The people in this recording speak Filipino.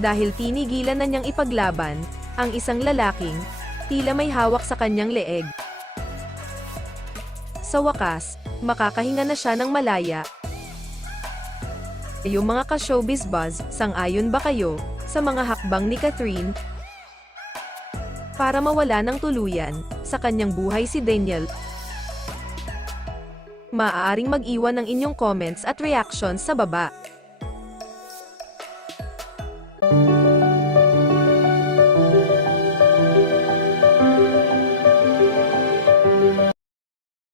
dahil tinigilan na niyang ipaglaban ang isang lalaking tila may hawak sa kanyang leeg. Sa wakas, makakahinga na siya ng malaya. Yung mga ka-showbiz buzz, sang-ayon ba kayo sa mga hakbang ni Catherine? Para mawala ng tuluyan sa kanyang buhay si Daniel. Maaaring mag-iwan ng inyong comments at reactions sa baba.